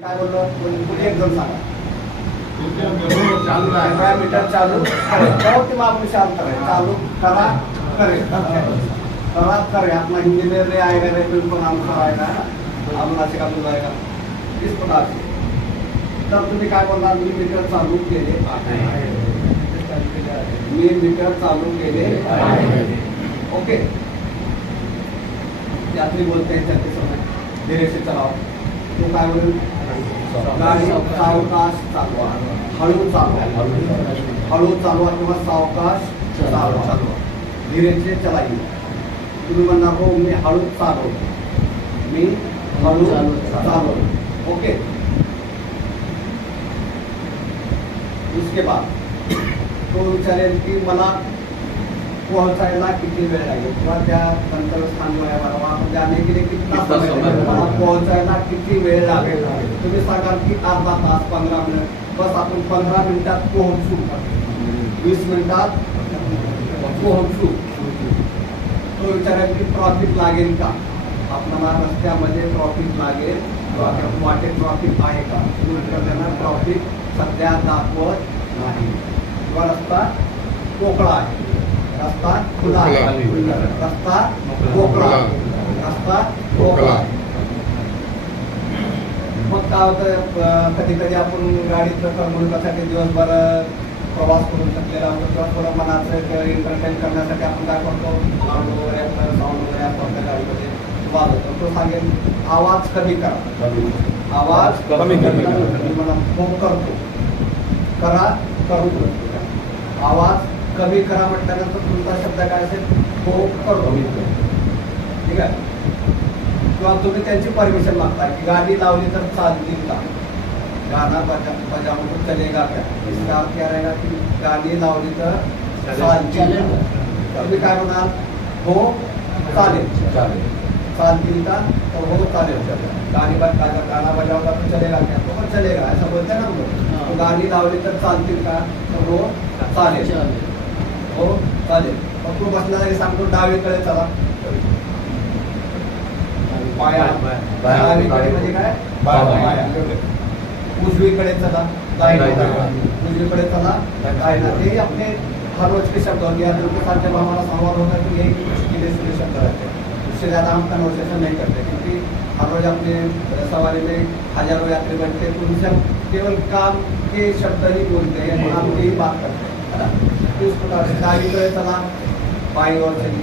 काय बोललो कोणी एक जण सांगा चालू आहे मीटर चालू बहुत मामूली शांत रहे चालू करा करे करा करे अपना इंजीनियर रे आएगा रे फिर को नाम कराएगा हम नाचे का बुलाएगा इस प्रकार से तब तुम्ही काय बोलणार मी मीटर चालू केले मी मीटर चालू केले ओके यात्री बोलते हैं चलते समय धीरे से चलाओ तो काय बोल गाड़ी सावकाश चालवा हळू चालवा हळू चालवा किंवा सावकाश चालवा धीरे से चलाइए तुम्ही म्हणणार हो मी हळू चालवतो मी हळू चालवतो ओके उसके बाद तो विचारेल की मला पोहोचायला किती वेळ लागेल किंवा त्या गंतव्यस्थानावर आपण जाने के लिए कितना समय मला पोहोचायला किती वेळ लागेल तुम्ही सांगाल की अर्धा तास 15 मिनिट बस आपण 15 मिनिटात पोहोचू 20 मिनिटात पोहोचू तो विचारेल की ट्रॉफिक लागेल का आपल्याला रस्त्यामध्ये ट्रॉफिक लागेल किंवा वाटेत ट्रॉफिक आहे का त्यांना ट्रॉफिक सध्या दाखवत नाही किंवा रस्ता मोकळा आहे रस्ता खुला रस्ता मोकळा रस्ता मोकळा मग काय होतं कधी कधी आपण गाडीत करमणुकीसाठी दिवसभर प्रवास करून शकलेला होतो किंवा थोडं मनाचं एंटरटेन करण्यासाठी आपण काय करतो साऊंड वगैरे आपल्या गाडीमध्ये वाजवतो तो सांगेल आवाज कमी करा आवाज कमी मला फोन करतो करा करू आवाज कमी करा म्हटल्यानंतर तुमचा शब्द काय असेल हो करतो ठीक आहे किंवा तुम्ही त्यांची परमिशन मागता की गाडी लावली तर चालतील का गाना बजावून तो चलेगा क्या इसका अर्थ क्या रहेगा की गाडी लावली तर चालतील तुम्ही काय म्हणाल हो चालेल चालतील का तो हो चालेल गाना बजावला तो चलेगा क्या तो पण चलेगा असं बोलते ना तो गाडी लावली तर चालतील का तो हो चालेल हो चालेल मग तू बसला की सांगतो डावीकडे चला पाया डावीकडे म्हणजे काय पाया उजवीकडे चला उजवीकडे चला ते अपने हर रोज के शब्द होंगे उनके साथ जब हमारा संवाद होता है तो यही मुश्किल शब्द रहते हैं उससे ज़्यादा हम कन्वर्सेशन नहीं करते क्योंकि हर रोज अपने सवारी में हजारों यात्री बैठते हैं तो उनसे हम केवल काम के शब्द ही बोलते हैं हम यही बात करते हैं है ना इस प्रकार से डावीकडे चला बाई ओर चली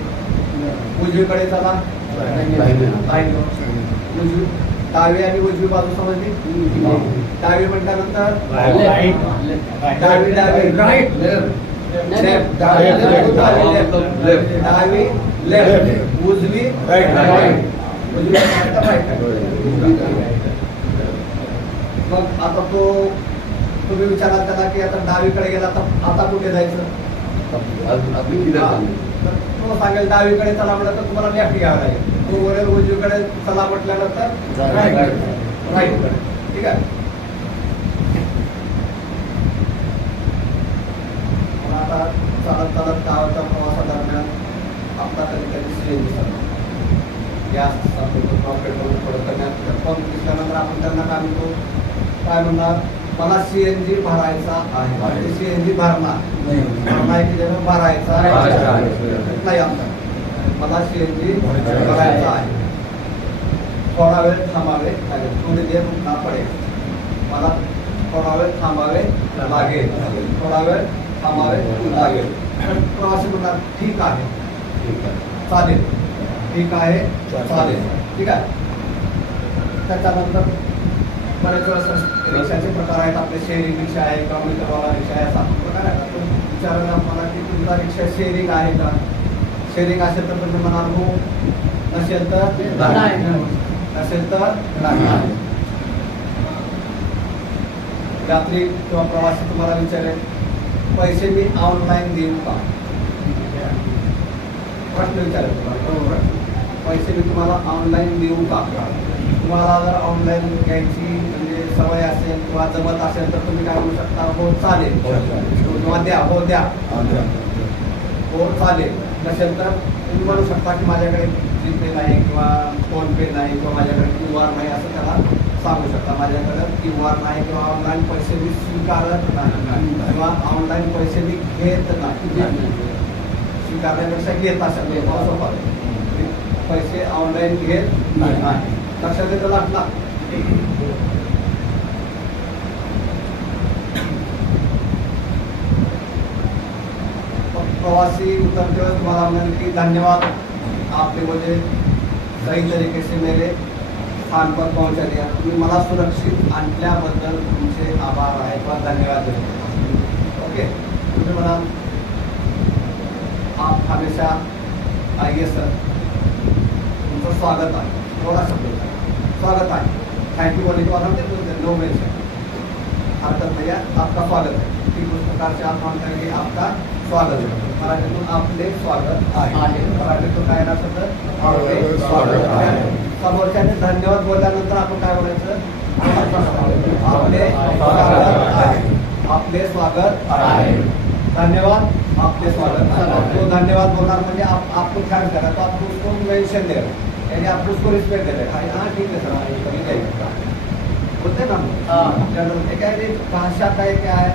उजवीकडे चला दाहिनी ओर उजवी डावी आणि उजवी बाजू समजली डावी म्हटल्यानंतर डावी डावी राईट लेफ्ट डावी लेफ्ट उजवी राईट उजवी मग आता तो तुम्ही विचाराल त्याला की आता डावीकडे गेला तर आता कुठे जायचं तो सांगेल डावीकडे चला म्हटलं तर तुम्हाला लेफ्ट घ्यावं लागेल तो वरील उजवीकडे चला म्हटल्यानंतर राईट ठीक आहे आता चालत चालत गावाच्या प्रवासादरम्यान आपला कधी कधी सीएनजी चालतो गॅस पेट्रोल थोडं करण्यात पण दिसल्यानंतर आपण त्यांना काय म्हणतो काय म्हणणार मला सीएनजी भरायचा आहे सीएनजी भरणार नाही भरायचा नाही आमचा मला सीएनजी भरायचा आहे थोडा वेळ थांबावे लागेल थोडी देर रुकना पडेल मला थोडा वेळ थांबावे लागेल थोडा वेळ थांबावे लागेल प्रवासी म्हणणार ठीक आहे चालेल ठीक आहे चालेल ठीक आहे त्याच्यानंतर बरेच वेळेस रिक्षाचे प्रकार आहेत आपले शेअरिंग रिक्षा आहे कम्युनिटरवाला रिक्षा आहे असा प्रकार आहे तो विचारायला मला की तुमचा रिक्षा शेअरिंग आहे का शेअरिंग असेल तर तुम्ही म्हणाल हो नसेल तर यात्री किंवा प्रवासी तुम्हाला विचारेल पैसे मी ऑनलाईन देऊ का प्रश्न विचारेल तुम्हाला पैसे मी तुम्हाला ऑनलाईन देऊ का तुम्हाला जर ऑनलाईन घ्यायची म्हणजे सवय असेल किंवा जमत असेल तर तुम्ही काय म्हणू शकता हो चालेल किंवा द्या हो द्या हो चालेल नसेल तर तुम्ही म्हणू शकता की माझ्याकडे जीपे नाही किंवा फोन पे नाही किंवा माझ्याकडे क्यू आर नाही असं त्याला सांगू शकता माझ्याकडं QR नाही किंवा ऑनलाईन पैसे मी स्वीकारत नाही किंवा ऑनलाईन पैसे मी घेत नाही. स्वीकारण्यापेक्षा घेत असेल पैसे ऑनलाईन घेत नाही. लक्षात येतं लागला. प्रवासी उतरते हुए तुम्हारा मिल की धन्यवाद, आपने मुझे सही तरीके से मेरे स्थान पर पहुंचा दिया. तुम्ही मला सुरक्षित आणल्याबद्दल तुमचे आभार आहे किंवा धन्यवाद देतो. ओके, तुम्ही म्हणा आप हमेशा आइए सर, तुमचं स्वागत आहे. थोडा शब्द स्वागत आहे. थैंक यू बोलने के बाद हम नो मेंशन, हरकत नहीं है, आपका स्वागत है. ठीक उस प्रकार से आप मान करेंगे आपका स्वागत है. मराठीतून आपले स्वागत आहे. मराठीतून काय ना शब्द आपले स्वागत आहे. समोरच्याने धन्यवाद बोलल्यानंतर आपण काय बोलायचं? आपले स्वागत आहे. आपले स्वागत आहे. धन्यवाद, आपले स्वागत आहे. तो धन्यवाद बोलणार म्हणजे आपको थैंक करा, तो आपको उसको मेंशन दे रहे हैं, यानी आप उसको रिस्पेक्ट दे रहे हैं. हाँ ठीक है सर, कभी नहीं होते ना जनरल क्या है भाषा का क्या है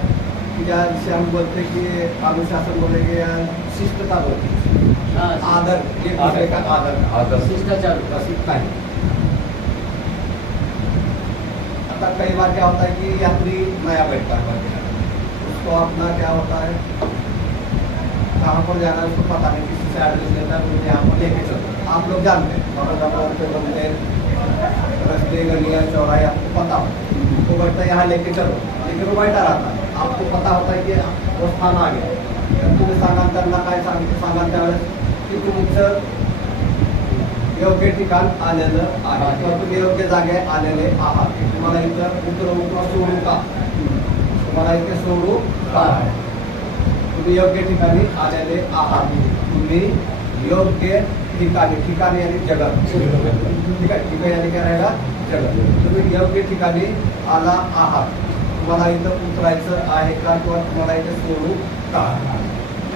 कि जैसे हम बोलते कि अनुशासन बोलेंगे या शिष्टता बोलते, आदर, एक दूसरे का आदर शिष्टाचार सीखता है. आता कई बार क्या होता है कि यात्री नया बैठता है, उसको अपना क्या होता है, कहाँ पर जाना है उसको पता नहीं, किसी से एड्रेस लेता है, मुझे यहाँ पर लेके चलो. आप लोग जानते हैं रस्ते गलियाँ चौराहे आपको पता हो, वो बैठता यहाँ लेके चलो, लेकिन वो बैठा रहता है. आपको पता होता है की वो स्थान आ गया, तर तुम्ही सांगा त्यांना काय सांगा त्यावेळेस की तुमचं योग्य ठिकाण आलेलं आहे किंवा तुम्ही योग्य जागे आलेले आहात. तुम्हाला इथं उतरवू किंवा सोडू का, तुम्हाला इथे सोडू का, तुम्ही योग्य ठिकाणी आलेले आहात. तुम्ही योग्य ठिकाणी यानी जगह, ठीक आहे. ठीक यानी काय राहिला जगह. तुम्ही योग्य ठिकाणी आला आहात. तुम्हाला इथं उतरायचं आहे का किंवा तुम्हाला इथे सोडू का.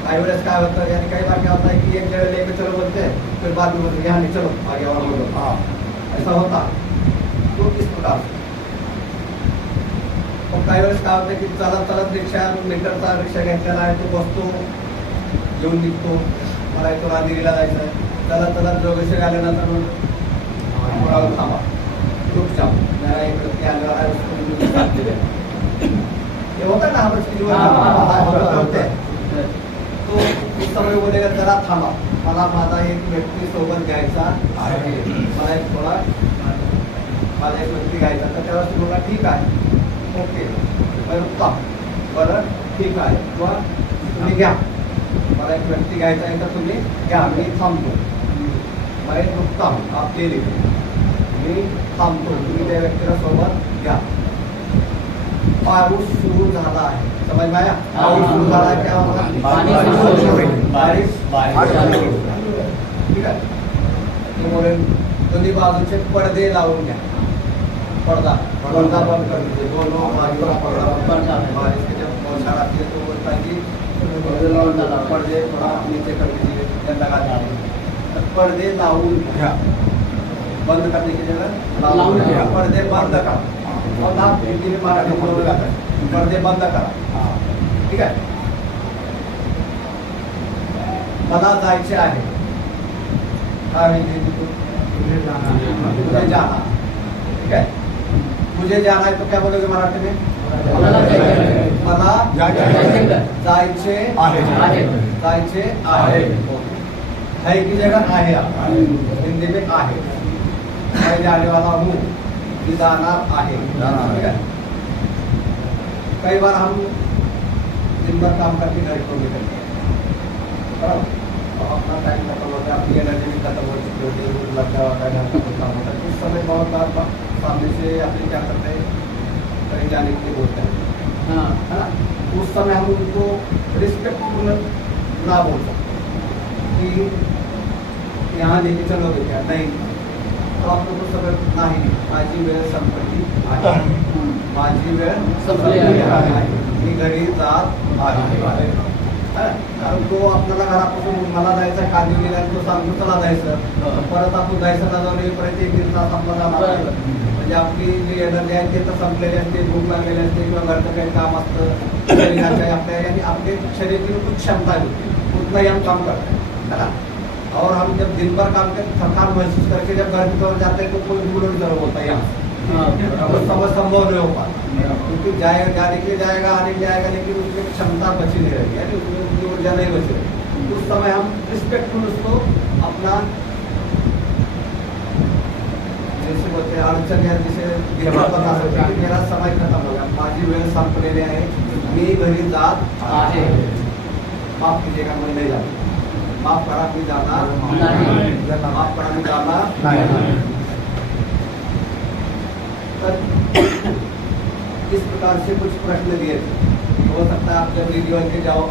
काही वेळेस काय होतं, यानी काही बार क्या होता है कि एक जगह लेके चलो बोलते हैं, फिर बाद में बोलते यहाँ नहीं चलो आगे और बोलो. हाँ ऐसा होता. तो इस प्रकार और काही वेळेस काय होतं की चालत चालत रिक्षा मीटरचा रिक्षा घेतलेला आहे, तो बसतो, घेऊन निघतो, मला इथं राजगिरीला जायचं आहे. चालत चालत जोगेश्वरी आल्यानंतर थोडा थांबा, रुक जाओ, मेरा एक व्यक्ती आलेला आहे, ये होता है ना हमारे जीवन होते हैं. तो उस समय बोलेगा जरा थांबा, मला माझा एक व्यक्ती सोबत घ्यायचा आहे, मला एक थोडा माझा एक व्यक्ती घ्यायचा. तर त्यावेळेस तुम्हाला ठीक आहे, ओके मैं रुकता, बरं ठीक आहे, किंवा तुम्ही घ्या, मला एक व्यक्ती घ्यायचा आहे तर तुम्ही घ्या, मी थांबतो, मैं रुकता हूँ, आप ले लीजिए, मी थांबतो, तुम्ही त्या व्यक्तीला सोबत घ्या. पाऊस सुरू झाला आहे, समझ में आया? पाऊस सुरू झाला है क्या होगा? बारिश ठीक आहे. त्यामुळे दोन्ही बाजूचे पडदे लावून घ्या. पर्दा बंद कर दीजिए, दोनों बाजू पर्दा. बारिश के जब बौछार आती है तो बोलता है कि पर्दे थोड़ा नीचे कर दीजिए या लगा दीजिए. पर्दे लावून घ्या, बंद करने की जगह लावून घ्या. पर्दे बंद करा, और आप हिंदी में मराठी बोलून जाता है, पर्दे बंद करा. ठीक आहे. मला जायचे आहे, मुझे जाना, ठीक है. मुझे जाना है तो क्या बोलोगे मराठी में? मला जायचे आहे. है की जगह आहे, हिंदी में आहे. मैं जाने वाला हूँ, जाणार आहे. ठीक है. कई बार हम दिन भर काम करके घर को निकलते हैं, बराबर, तो अपना टाइम खत्म होता है, अपनी एनर्जी भी खत्म हो चुकी होती है, लगता होता है, घर का कुछ काम होता है. उस समय बहुत बार सामने से अपने क्या करते हैं, कहीं जाने के लिए बोलते हैं, है ना. उस समय हम उनको रिस्पेक्टफुल ना बोल सकते कि यहाँ लेके चलोगे क्या, नहीं, तो आप लोगों को सगळं नाही, माझी वेळ संपत्ती आहे, माझी वेळ संपली आहे, मी घरी जात आहे. कारण तो आपल्याला घरापासून मला जायचं काढली गेला, तो सांगतो चला जायचं, परत आपण जायचं ना जाऊन येईपर्यंत 1-1.5 तास आपला जाणार. म्हणजे आपली जी एनर्जी आहे ते तर संपलेली असते, भूक लागलेली असते किंवा घरचं काही काम असतं, शरीराच्या आपल्या यानी आपके शरीर की कुछ क्षमता होती, उतना ही हम काम करते हैं, है ना। और हम जब दिन भर काम करते थकान महसूस करके जब घर की तरफ जाते हैं तो कोई मूड जरूर होता है यहाँ तो समझ संभव नहीं हो पाता, क्योंकि जाने के लिए जाएगा, आने के लिए आएगा, लेकिन उसकी क्षमता बची नहीं रहेगी, यानी उसमें उसकी ऊर्जा नहीं बची रहेगी। उस समय हम रिस्पेक्टफुल उसको अपना जैसे बोलते हैं अडचण या जिसे बता सकते की मेरा समय खत्म हो गया, माझी वेळ संपलेली आहे, मी घरी जात आहे, माफ कीजिएगा मैं नहीं जाता, माफ करा मी जाणार नाही, माफ करा मी जाणार नाही। इस प्रकार से कुछ प्रश्न दिए थे, हो सकता है आप जब वीडियो के जाओ